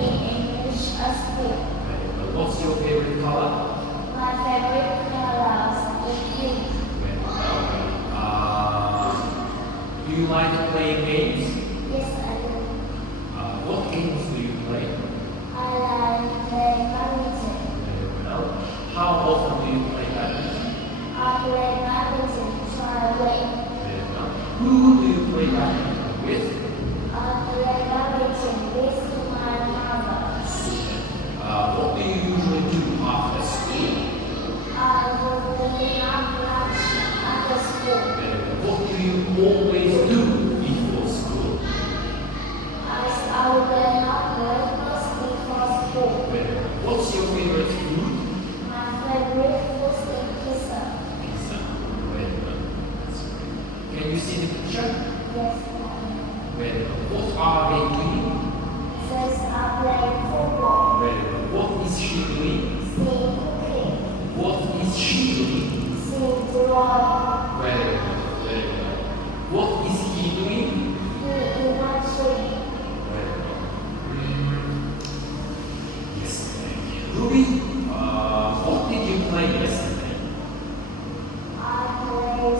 in English school. Very well. What's your favorite color? My favorite colors is pink. Very well. Do you like to play games? Yes, I do. What games do you play? I like playing badminton. Very well. How often do you play badminton? I play badminton twice a week. Very well. Who do you play badminton with? I play badminton with my mother. What do you usually do after school? I will play lunch after school. Very well. What do you always do before school? I will play breakfast before school. Very well. What's your favorite food? My favorite food is pizza. Pizza. Very well. That's great. Can you see the picture? Yes, Very well. What are they doing? since I play football, Very well. What is she doing? see cooking, What is she doing? see drawing, Very well. Very well. What is he doing? he watching. Very well. Yes, thank you. Ruby, what did you play yesterday? I play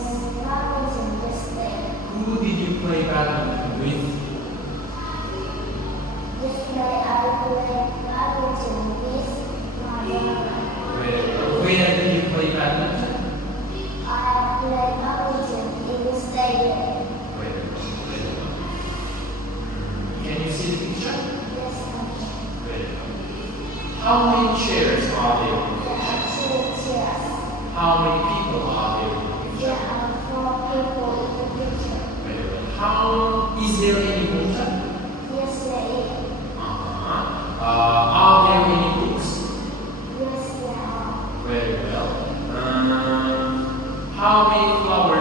badminton yesterday. Who did you play badminton with? Yesterday I played badminton with my mother. Very well. Where did you play badminton? I played badminton in the stadium. Very well. Very well. Can you see the picture? Yes, Very well. How many chairs are there? there are two chairs. How many people are there? There are four people in the picture. Very well. How is there any water? Yes, there is. Are there any books? Yes, there are. Very well. How many flowers